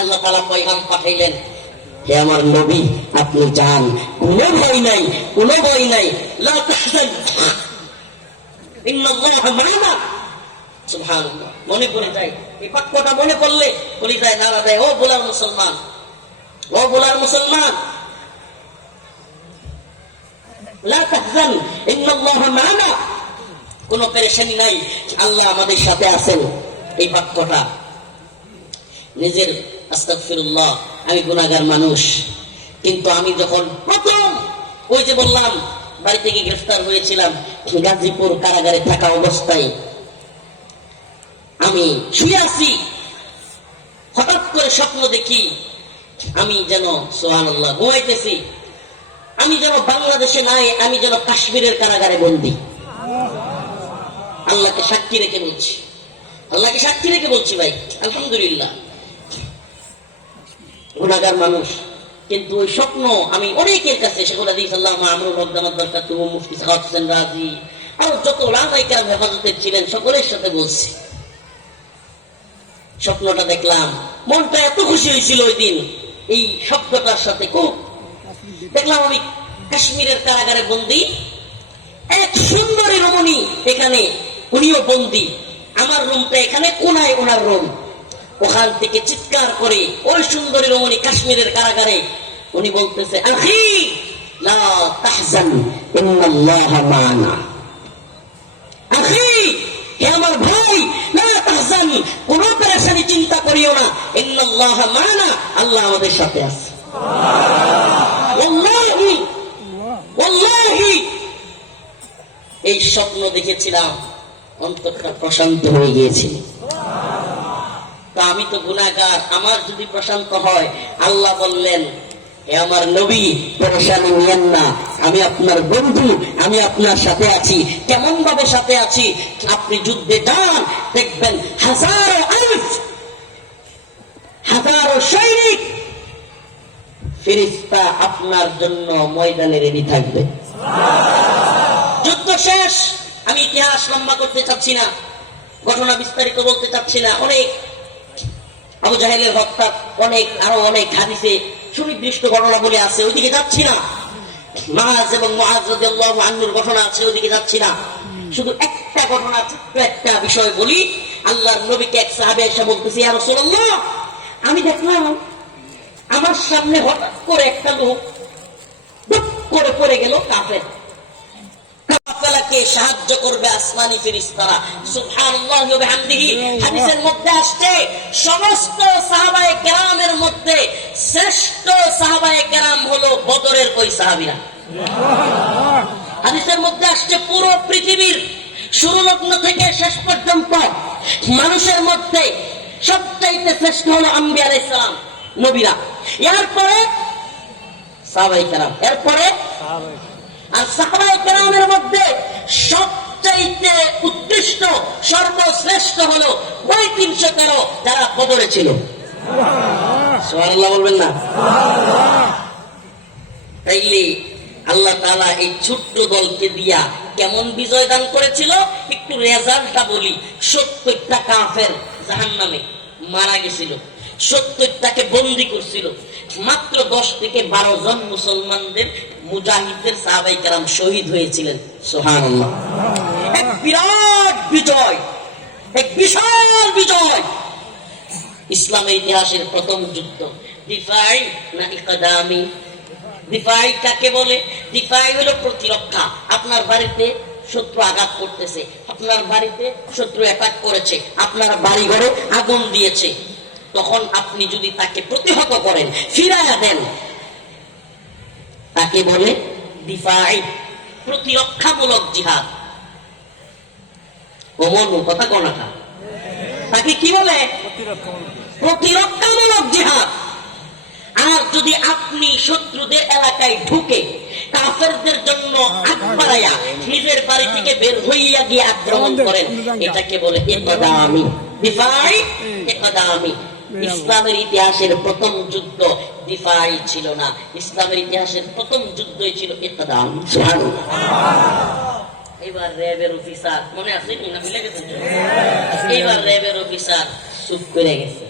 আল্লাহ তাআলা পয়গাম পাঠাইলেন, হে আমার নবী, আপনি যান, কোনো ভয় নাই, কোনো ভয় নাই, লা তাহজান, ইন্নাল্লাহা মা'ানা। সুবহানাল্লাহ। মনে পড়ে যায় এই বাক্যটা, মনে পড়লে বলি যায় নারা দেয়, ও বোলার মুসলমান, ও বোলার মুসলমান, লা তাহজান ইন্নাল্লাহা মা'ানা, কোনো পেরেশানি নাই, আল্লাহ আমাদের সাথে আছেন। এই বাক্যটা নিজের, আস্তাগফিরুল্লাহ, আমি গুনাহগার মানুষ, কিন্তু আমি যখন প্রথম ওই যে বললাম বাড়ি থেকে গ্রেফতার হয়েছিলাম, গাজীপুর কারাগারে থাকা অবস্থায় আমি শুয়ে আছি, হঠাৎ করে স্বপ্ন দেখি আমি যেন, সুবহানাল্লাহ, ঘুমাইতেছি, আমি যেন বাংলাদেশে নাই, আমি যেন কাশ্মীরের কারাগারে বন্দী। আল্লাহকে সাক্ষী রেখে বলছি, আল্লাহকে সাক্ষী রেখে বলছি ভাই, আলহামদুলিল্লাহ, গুনাহগার মানুষ। কিন্তু ওই স্বপ্ন আমি অনেকের কাছে, শেখুল হাদিস আল্লামা আমরুল হক দামাত বরকাতুহু, মুফতি সাখাওয়াত হোসেন রাজি, আর যত উলামায়ে কেরাম হেফাজতের ছিলেন সকলের সাথে বলছি। স্বপ্নটা দেখলাম, মনটা এত খুশি হয়েছিল ওই দিন এই শব্দটার সাথে, খুব দেখলাম আমি কাশ্মীরের কারাগারে বন্দী, এক সুন্দরী রমণী এখানে, উনিও বন্দী, আমার রুমটা এখানে কোনায় ওনার রুম, ওখান থেকে চিৎকার করে ওই সুন্দরী রমণী কাশ্মীরের কারাগারে উনি বলতেছে, আখি লা তাহজান ইন্নাল্লাহা মা'ানা, আখি, হে আমার ভাই, লা তাহজান, কোনো পেরেশানি চিন্তা করিও না, ইন্নাল্লাহা মা'ানা, আল্লাহ আমাদের সাথে আছে। ওয়াল্লাহি ওয়াল্লাহি, এই স্বপ্ন দেখেছিলাম, অন্তরটা প্রশান্ত হয়ে গিয়েছিল। তা আমি তো গুনাহগার, আমার যদি প্রশান্ত হয়, আল্লাহ বললেন হে আমার নবী, পরেশানি নিয়েন না, আমি আপনার বন্ধু, আমি আপনার সাথে আছি। কেমন ভাবে সাথে আছি? আপনি যুদ্ধে যান, দেখবেন হাজারো সৈনিক ফেরেশতা আপনার জন্য ময়দানে রেডি থাকবে। যুদ্ধ শেষ। আমি ইতিহাস লম্বা করতে চাচ্ছি না, ঘটনা বিস্তারিত বলতে চাচ্ছি না। অনেক আবু জাহেলের হত্যা, আরো অনেক হাদিসে সুনির্দিষ্ট ঘটনা বলে আছে, ওইদিকে যাচ্ছি না। মুআজ এবং মুআজ রাদিয়াল্লাহু আনহুর ঘটনা আছে, ওইদিকে যাচ্ছি না। শুধু একটা ঘটনা, ছোট্ট একটা বিষয় বলি। আল্লাহর নবীকে এক সাহাবী এসে বলতেছে, ইয়া রাসূলুল্লাহ, আমি দেখলাম আমার সামনে হঠাৎ করে একটা লোক দুপ করে পড়ে গেল। কাফেলাকে সাহায্য করবে আসমানি ফেরেশতারা। সুবহানাল্লাহি ওয়া বিহামদিহি। হাদিসের মধ্যে আসছে সমস্ত সাহাবায়ে কেরামের মধ্যে শ্রেষ্ঠ সাহাবায়ে কেরাম হলো বদরের ওই সাহাবীরা। হাদিসের মধ্যে আসছে পুরো পৃথিবীর শুরু লগ্ন থেকে শেষ পর্যন্ত মানুষের মধ্যে সবচাইতে শ্রেষ্ঠ হলো আম্বিয়া আলাইহিস সালাম, নবীরা। এরপরে সাহাবায়ে কেরাম, এরপরে আর সাহাবায়ে কেরামের মধ্যে সবচাইতে উৎকৃষ্ট সর্বশ্রেষ্ঠ হলো ওই 313 যারা বদরে ছিল। সুবহানাল্লাহ বলবেন না? তাইলে আল্লাহ তাআলা এই ছোট্ট দলকে দিয়া কেমন বিজয় দান করেছিল একটু রেজাল্টটা বলি। 70টা কাফের জাহান্নামে মারা গেছিল, 70টাকে বন্দী করছিল। মাত্র 10 থেকে 12 জন মুসলমানদের মুজাহিদদের সাহাবায়ে কেরাম শহীদ হয়েছিলেন। সুবহানাল্লাহ। এক বিরাট বিজয়, এক বিশাল বিজয়। ইসলামের ইতিহাসের প্রথম যুদ্ধ। দিফাই না ইকদামি? দিফাই কাকে বলে? দিফাই হলো প্রতিরক্ষা। আপনার বাড়িতে শত্রু আঘাত করতেছে, আপনার বাড়িতে শত্রু অ্যাটাক করেছে, আপনার বাড়ি ঘরে আগুন দিয়েছে, তখন আপনি যদি তাকে প্রতিহত করেন, ফিরাইয়া দেন, তাকে বলে দিফাই, প্রতিরক্ষামূলক জিহাদ। ওমনু কথা কোনটা? তাকে কি বলে? প্রতিরক্ষামূলক জিহাদ। আর যদি আপনি শত্রুদের এলাকায় ঢুকে কাফেরদের জন্য আগ বাড়াইয়া নিজের বাড়ি থেকে বের হইয়া গিয়ে আক্রমণ করেন, এটাকে বলে ইকদামি। দিফাই, ইকদামি। ইসলামের ইতিহাসের প্রথম যুদ্ধ দিফাই ছিল না, ইসলামের ইতিহাসের প্রথম যুদ্ধই ছিল ইকদাম। এবার র্যাবের অফিসার মনে আছে না? ভুলে গেছেন? এবার র্যাবের অফিসার চুপ করে গেছে,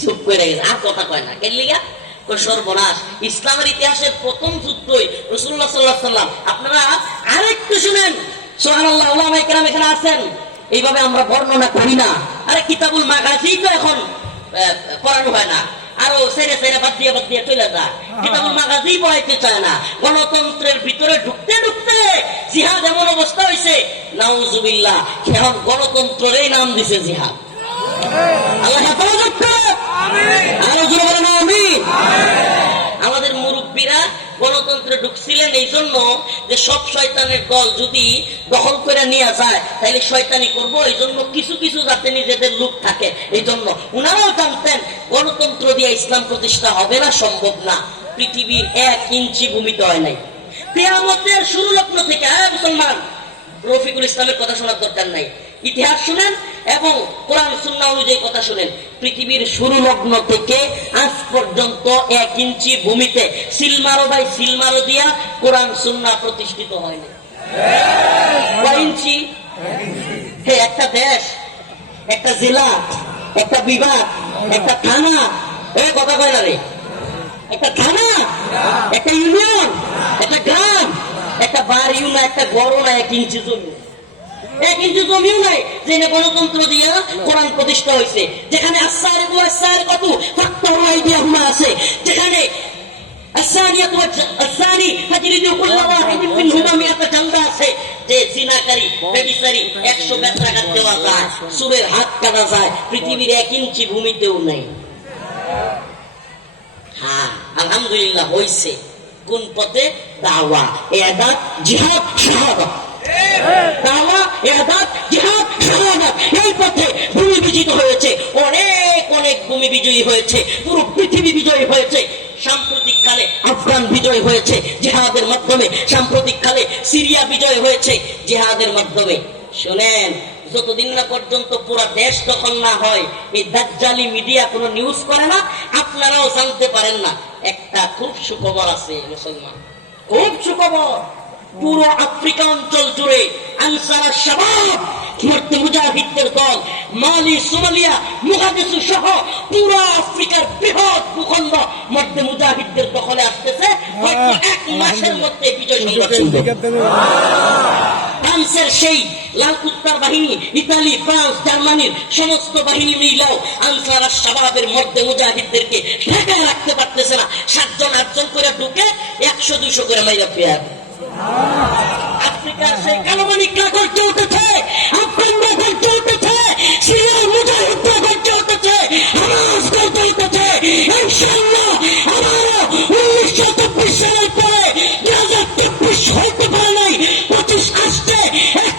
চুপ করে গেছে, আর কথা কয় না। কেন লিগা? সর্বনাশ, ইসলামের ইতিহাসের প্রথম যুদ্ধই রাসূলুল্লাহ সাল্লাল্লাহু আলাইহি ওয়াসাল্লাম। আপনারা আরেকটু শুনেন, সুবহানাল্লাহ, উলামায়ে কেরাম এখানে আছেন, এইভাবে আমরা বর্ণনা করি না। আরে কিতাবুল মাগাজি তো এখন পড়ানো হয় না, আরো সেরে সেরে বাদ দিয়ে চলে যায়। কিতাবুল মাগাজি পড়াইতে চায় না। গণতন্ত্রের ভিতরে ঢুকতে ঢুকতে জিহাদ এমন অবস্থা হয়েছে, নাউজুবিল্লাহ, এখন গণতন্ত্রের নাম দিছে জিহাদ। আল্লাহ হেফাজত করে। আরো জোরে বলেন আমিন। আমাদের মুরব্বীরা গণতন্ত্রে ঢুকছিলেন এই জন্য যে সব শয়তানের দল যদি দখল করে নিয়ে যায় তাহলে শয়তানি করবো, এই জন্য কিছু কিছু যাতে নিজেদের লোক থাকে, এই জন্য উনারাও জানতেন গণতন্ত্র দিয়ে ইসলাম প্রতিষ্ঠা হবে না, সম্ভব না। পৃথিবীর 1 ইঞ্চি ভূমিতে হয় নাই। কিয়ামতের শুরু লগ্ন থেকে, মুসলমান, রফিকুল ইসলামের কথা শোনার দরকার নাই, ইতিহাস শুনেন এবং কোরআন সুন্নাহ অনুযায়ী কথা শুনেন। পৃথিবীর শুরু লগ্ন থেকে আজ পর্যন্ত 1 ইঞ্চি ভূমিতে সিলমারো বাই সিলমারো দিয়া কোরআন সুন্নাহ প্রতিষ্ঠিত হয়নি। কয় ইঞ্চি? হে, একটা দেশ, একটা জেলা, একটা বিভাগ, একটা থানা, এই কথা কয় না রে, একটা থানা, একটা ইউনিয়ন, একটা গ্রাম, একটা বাড়িও না, একটা গড়ও না, 1 ইঞ্চি জমি, 1 ইঞ্চি জমিও নাই যে গণতন্ত্র দিয়া কোরআন প্রতিষ্ঠা হয়েছে। যেখানে আছে, যেখানে যে জিনাকারী, ব্যভিচারী 100 বেত্রাঘাত দেওয়া যায়, চুলের হাত কাটা যায়, পৃথিবীর 1 ইঞ্চি ভূমিতেও নাই। হ্যাঁ, আলহামদুলিল্লাহ হয়েছে। কোন পথে? দাওয়া, ইবাদত, জিহাদ, শাহাদাত। দাওয়া, ইবাদত, জিহাদ, শাহাদাত, এই পথে ভূমি বিজিত হয়েছে। অনেক অনেক অর্ধেক ভূমি বিজয়ী হয়েছে, পুরো পৃথিবী বিজয়ী হয়েছে। সাম্প্রতিক কালে আফগান বিজয় হয়েছে জিহাদের মাধ্যমে, সাম্প্রতিক কালে সিরিয়া বিজয় হয়েছে জিহাদের মাধ্যমে। শুনেন, যতদিন না পর্যন্ত পুরো দেশ দখল না হয়, এই দাজ্জালি মিডিয়া কোনো নিউজ করে না, আপনারাও জানতে পারেন না। একটা খুব সুখবর আছে মুসলমান, খুব সুখবর। পুরো আফ্রিকা অঞ্চল জুড়ে আনসার শাবাব মর্তে মুজাহিদদের দল মালি, সোমালিয়া, মোগাদিসু সহ পুরো আফ্রিকার বৃহৎ ভূখণ্ড মর্তে মুজাহিদদের দখলে আসতেছে। হয়তো 1 মাসের মধ্যে বিজয় সংবাদ শুনবে। ফ্রান্সের সেই লাল কুত্তার বাহিনী, ইতালি, ফ্রান্স, জার্মানির সমস্ত বাহিনী মিলাও আনসার শাবাবের মধ্যে মুজাহিদদেরকে ঢাকায় রাখতে পারতেছে না। 7 জন 8 জন করে ঢুকে 100-200 করে মাইরা পেয়ার। আফ্রিকার সেই কালোমানিকরা গর্জে উঠেছে, আফগানরা গর্জে উঠেছে, সিরিয়ার মুজাহিদরা গর্জে উঠেছে, হামাস গর্জে উঠেছে। ইনশাআল্লাহ আবারও 1924 সালের পরে 2023 হইতে পারে নাই, 25 আসছে,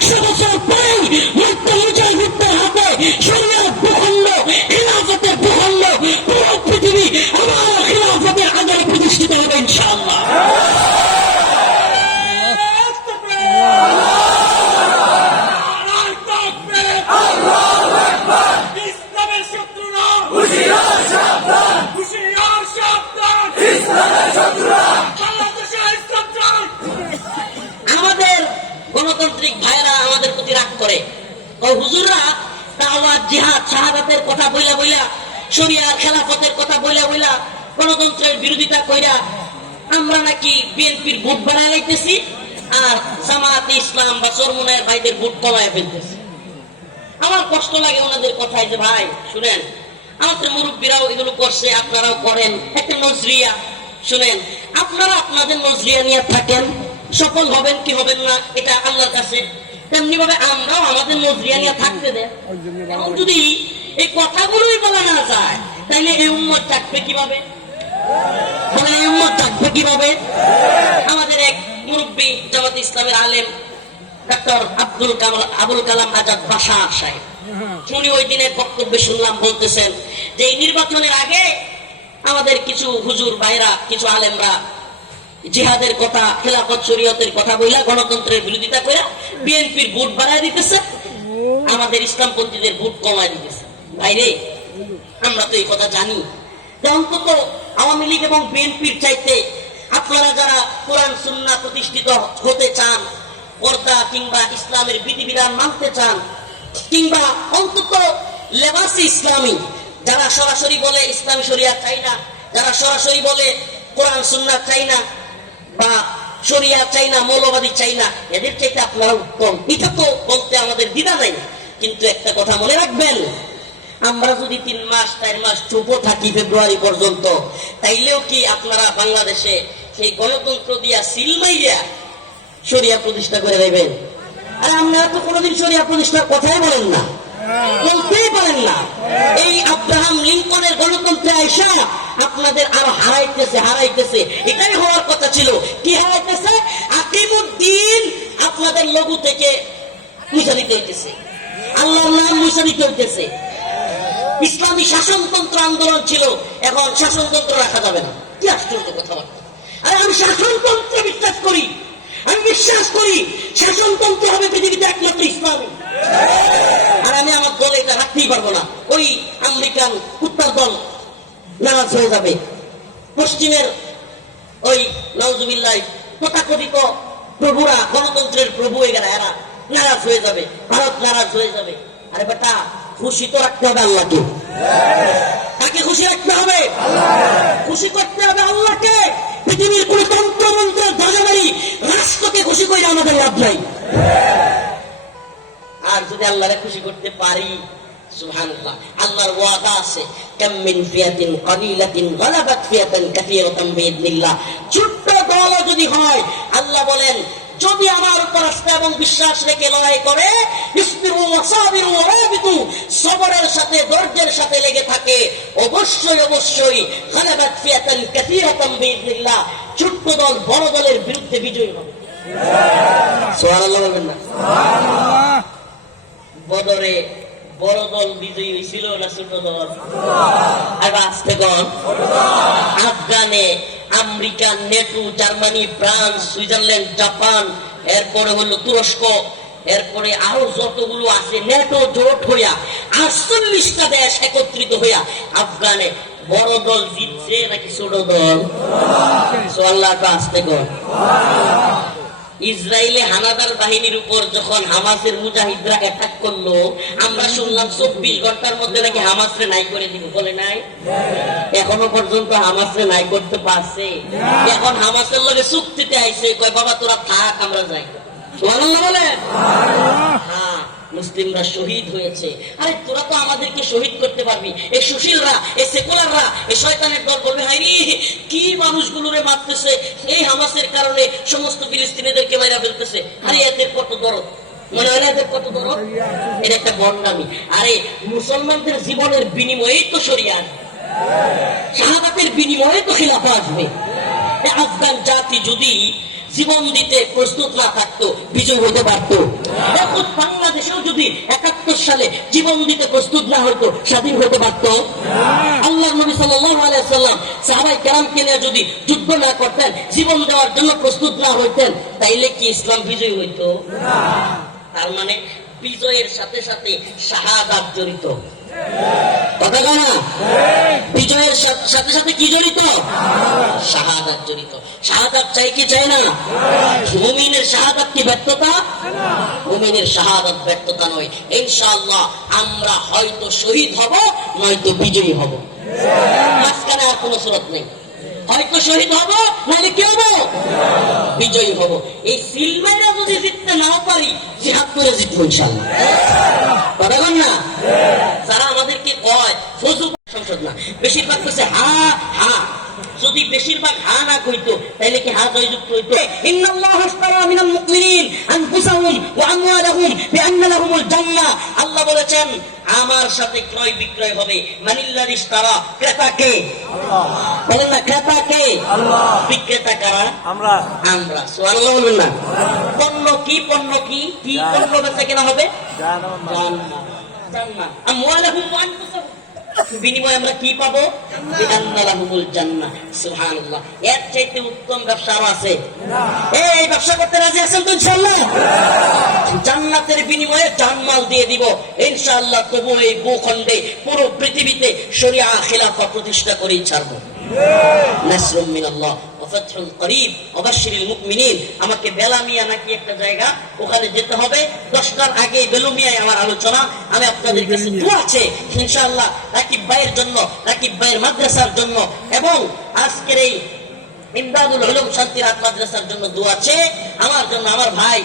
100 বছর পরেই মধ্য মুজাহিদদের হাতে শরিয়ার ভূখণ্ড, খিলাফতের ভূখণ্ড, পুরো পৃথিবী আবার খিলাফতের আদরে প্রতিষ্ঠিত হবে ইনশাআল্লাহ। আমাদের গণতান্ত্রিক ভাইরা আমাদের প্রতি রাগ করে, হুজুররা দাওয়াত, জিহাদ, শাহাদাতের কথা বইলা বইলা, শরিয়ার খেলাফতের কথা বইলা বইলা গণতন্ত্রের বিরোধিতা কইরা আমরা নাকি বিএনপির ভোট বাড়ায় লাইতেছি আর জামায়াতে ইসলাম বা চরমুনায়ের ভাইদের ভোট কমায় ফেলতেছি। আমার কষ্ট লাগে ওনাদের কথায় যে ভাই শুনেন, আমাদের মুরব্বীরাও এগুলো করছে, আপনারাও করেন, একটা নজরিয়া। শুনেন, আপনারা আপনাদের নজরিয়া নিয়ে থাকেন, সফল হবেন কি হবেন না এটা আল্লাহর কাছে। তেমনি ভাবে আমরাও আমাদের নজরিয়া নিয়ে থাকতে দেন। এখন যদি এই কথাগুলোই বলা না যায়, তাইলে এই উম্মত থাকবে কিভাবে? এই উম্মত থাকবে কিভাবে? আমাদের এক মুরব্বী জামাত ইসলামের আলেম ডক্টর আবুল কালাম আজাদ বাশার সাহেব, উনি ওই দিনের বক্তব্যে শুনলাম বলতেছেন যে এই নির্বাচনের আগে আমাদের কিছু হুজুর ভাইরা, কিছু আলেমরা জিহাদের কথা, খেলাফত, শরীয়তের কথা বইলা গণতন্ত্রের বিরোধিতা করে বিএনপির ভোট বাড়ায় দিতেছে, আমাদের ইসলামপন্থীদের ভোট কমায় দিতেছে। ভাইরে, আমরা তো এই কথা জানি। অন্তত আওয়ামী লীগ এবং বিএনপির চাইতে আপনারা যারা কোরআন সুন্নাহ প্রতিষ্ঠিত হতে চান, পর্দা কিংবা ইসলামের বিধিবিধান মানতে চান, কিংবা অন্তত লেবাসে ইসলামী, যারা সরাসরি বলে ইসলামী শরিয়া চাই না, যারা সরাসরি বলে কোরআন সুন্নাহ চাই না বা শরিয়া চাই না, মৌলবাদী চাই না, এদের চাইতে আপনারা উত্তম। এটা তো বলতে আমাদের দ্বিধা নাই। কিন্তু একটা কথা মনে রাখবেন, আমরা যদি 3 মাস 4 মাস চুপ থাকি ফেব্রুয়ারি পর্যন্ত, তাইলেও কি আপনারা বাংলাদেশে সেই গণতন্ত্র দিয়া সিলমাইয়া শরিয়া প্রতিষ্ঠা করে দেবেন? আর আপনারা তো কোনোদিন শরিয়া প্রতিষ্ঠার কথাই বলেন না, বলতেই পারেন না। এই আব্রাহাম লিঙ্কনের গণতন্ত্রে আইসা আপনাদের আরো হারাইতেছে। এটাই হওয়ার কথা ছিল। কি হারাইতেছে? আকিমুদ্দিন আপনাদের লঘু থেকে মুছে দিতে হইতেছে, আল্লাহর নাম মুছে দিতে হইতেছে। ইসলামী শাসনতন্ত্র আন্দোলন ছিল, এখন শাসনতন্ত্র রাখা যাবে না। কি আশ্চর্য কথাবার্তা! আরে আমি শাসনতন্ত্র বিশ্বাস করি, আমি বিশ্বাস করি শাসনতন্ত্র হবে পৃথিবীতে একমাত্র ইসলামী। আর আমি আমার দলে এটা রাখতেই পারবো না। ওই আমেরিকান উত্তর দল নারাজ হয়ে যাবে, পশ্চিমের ওই নাউজুবিল্লাহ তথাকথিত প্রভুরা, গণতন্ত্রের প্রভু এরা নারাজ হয়ে যাবে, ভারত নারাজ হয়ে যাবে। আরে বেটা, খুশি তো রাখতে হবে আল্লাহকে। তাকে খুশি রাখতে হবে, খুশি করতে হবে আল্লাহকে। পৃথিবীর কোন তন্ত্রমন্ত্রের ধ্বজাবাড়ি রাষ্ট্রকে খুশি করে আমাদের লাভ নাই। আর যদি আল্লাহরে খুশি করতে পারি, সুবহানাল্লাহ, আল্লাহর ওয়াদা আছে, কাম মিন ফিয়াতিন কালিলাতিন গালাবাত ফিয়াতান কাসীরাতান বিইذনিল্লাহ। ছোট্ট দল যদি হয়, আল্লাহ বলেন যদি আমার উপর আস্থা এবং বিশ্বাস রেখে লড়াই করে, ইসবিরু ওয়াসাবিরু ওয়ারাবিতু, সবরের সাথে ধৈর্যের সাথে লেগে থাকে, অবশ্যই অবশ্যই গালাবাত ফিয়াতান কাসীরাতান বিইذনিল্লাহ, ছোট্ট দল বড় দলের বিরুদ্ধে বিজয়ী হবে। সুবহানাল্লাহ বলবেন না? সুবহানাল্লাহ। বদরে বড় দল বিজয়ী হয়েছিল না ছোট দল? আর আসতে আফগানে America, NATO, Germany, France, Switzerland, Japan, এরপরে হলো তুরস্ক, এরপরে আরো যতগুলো আছে নেটো জোট হইয়া 48টা দেশ একত্রিত হইয়া আফগানে বড় দল জিতছে নাকি ছোট দল? আল্লাহ আসতে ইসরায়েলে হানাদার বাহিনীর উপর যখন হামাসের মুজাহিদরা অ্যাটাক করলো, আমরা শুনলাম 24 ঘন্টার মধ্যে নাকি হামাসরে নাই করে দিব, বলে নাই? এখনো পর্যন্ত হামাসরে নাই করতে পারছে? এখন হামাসের লগে চুক্তিতে আইছে, কয় বাবা তোরা থাক, আমরা যাই। সুবহানাল্লাহ বলে। হ্যাঁ, মুসলিমরা শহীদ হয়েছে। আরে তোরা তো আমাদেরকে শহীদ করতে পারবি। এই সুশীলরা, এই সেকুলাররা, এই শয়তানের দল বলবে হাইরি কি মানুষগুলোরে মারতেছে, এই হামাসের কারণে সমস্ত ফিলিস্তিনিদেরকে মাইরা ফেলতেছে। আরে এদের কত দরদ, মনে হয় না এদের কত দরদ? এটা একটা বন্ডামি। আরে মুসলমানদের জীবনের বিনিময়েই তো শরিয়াত, শাহাদাতের বিনিময়ে তো খিলাফা আসবে। আফগান জাতি যদি জীবন দিতে প্রস্তুত না থাকতো, বিজয় হতে পারত? এখন বাংলাদেশেও যদি 71 সালে জীবন দিতে প্রস্তুত না হতো, স্বাধীন হতে পারত? আল্লাহর নবী সাল্লাল্লাহু আলাইহি ওয়াসাল্লাম সাহাবায়ে কেরামকে নিয়ে যদি যুদ্ধ না করতেন, জীবন দেওয়ার জন্য প্রস্তুত না হইতেন, তাইলে কি ইসলাম বিজয় হইতো? তার মানে বিজয়ের সাথে সাথে শাহাদাত জড়িত। কথা না? বিজয়ের সাথে সাথে কি জড়িত? শাহাদাত জড়িত। শাহাদাত চাই কি চাই না? মুমিনের শাহাদাত কি ব্যর্থতা? মুমিনের শাহাদাত ব্যর্থতা নয়। ইনশাআল্লাহ আমরা হয়তো শহীদ হব, নয়তো বিজয়ী হব। মাঝখানে আর কোনো সুরত নেই। হয়তো শহীদ হব, নাহলে কি হব? বিজয়ী হব। এই সিলমাইরা যদি জিততে নাও পারি, জিহাদ করে জিতবো ইনশাআল্লাহ। কথা না? যারা আমাদেরকে কয় ফজল সংসদ না, বেশিরভাগ কইছে হা হা। যদি বেশিরভাগ হা না কইতো, তাইলে কি হা জয়যুক্ত হইতো? ইন্নাল্লাহু আশতারা মিনাল মুমিনিন আনফুসাহুম ওয়া আমওয়ালাহুম বিআন্না লাহুমুল জান্নাহ। আল্লাহ বলেছেন আমার সাথে ক্রয় বিক্রয় হবে। মানিল্লাযী ইশতারা, ক্রেতা কে? আল্লাহ। বলেন না, ক্রেতা কে? আল্লাহ। বিক্রেতা কারা? আমরা। আমরা। সুবহানাল্লাহ বলবেন না? পণ্য কি? পণ্য কি? কি পণ্য বেচা কেনা হবে? জান্নাত। জান্নাত। আমওয়ালাহুম ওয়া আনফুসাহুম, বিনিময়ে আমরা কি পাবো? বিআন্না লাহুমুল জান্নাহ। সুবহানাল্লাহ। এর চাইতে উত্তম ব্যবসা আর আছে? এই ব্যবসা করতে রাজি আছেন তো ইনশাআল্লাহ? জান্নাতের বিনিময়ে জানমাল দিয়ে দিব ইনশাআল্লাহ। তবু এই ভূখণ্ডে পুরো পৃথিবীতে শরিয়া খিলাফা প্রতিষ্ঠা করেই ছাড়বো। নাসরুম মিনাল্লাহ ওয়া ফাতহুন করিব ওয়া বাশশিরিল মুমিনিন। আমাকে বেলামিয়া নাকি একটা জায়গা, ওখানে যেতে হবে 10টার আগে। বেলুমিয়ায় আমার আলোচনা। আমি আপনাদের কাছে দোয়া আছে ইনশাআল্লাহ রাকিব ভাইয়ের জন্য, রাকিব ভাইয়ের মাদ্রাসার জন্য, এবং আজকের এই ইমদাদুল উলুম শান্তির হাট মাদ্রাসার জন্য দোয়া আছে। আমার জন্য, আমার ভাই